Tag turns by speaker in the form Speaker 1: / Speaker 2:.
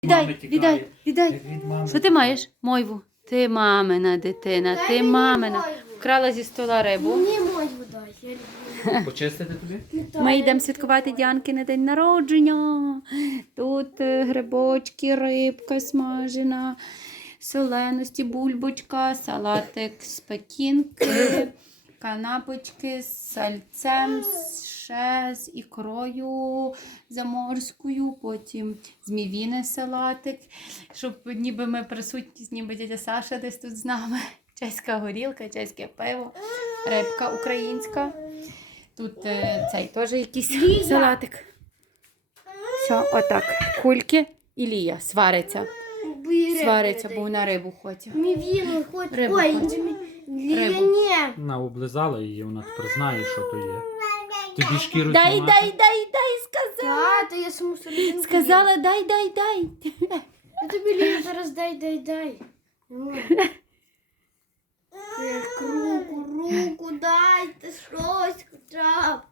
Speaker 1: Віддай,
Speaker 2: тікає.
Speaker 1: віддай, віддай.
Speaker 2: Від мами
Speaker 1: Що ти
Speaker 2: тікає.
Speaker 1: маєш? Мойву. Ти мамина дитина,
Speaker 3: Дай
Speaker 1: ти
Speaker 3: мені
Speaker 1: мамина.
Speaker 3: мойву.
Speaker 1: Вкрала зі стола рибу.
Speaker 3: Мені мою дай, я люблю.
Speaker 2: Почистити тобі?
Speaker 1: Ми йдемо святкувати Діанки на день народження. Тут грибочки, рибка смажена, соленості, бульбочка, салатик з пекінки, канапочки з сальцем, ще з ікрою заморською, потім з мівіни салатик, щоб ніби ми присутні, ніби дядя Саша десь тут з нами. Чеська горілка, чеське пиво, рибка українська. Тут цей теж якийсь салатик. Все, отак. Кульки і Лія свариться. Свариться, бо вона рибу хоче.
Speaker 3: Мівіну хоч.
Speaker 1: Рибу
Speaker 3: Ой,
Speaker 1: хоче.
Speaker 3: Лія,
Speaker 1: Рибу.
Speaker 3: ні.
Speaker 2: Вона облизала її, вона тепер знає, що то є. Тобі шкіру
Speaker 1: Дай,
Speaker 2: знімати?
Speaker 1: дай, сказала.
Speaker 3: Та, то я саму собі.
Speaker 1: Сказала, дай.
Speaker 3: Я тобі, Лія, зараз дай. Руку, дайте щось хоча б.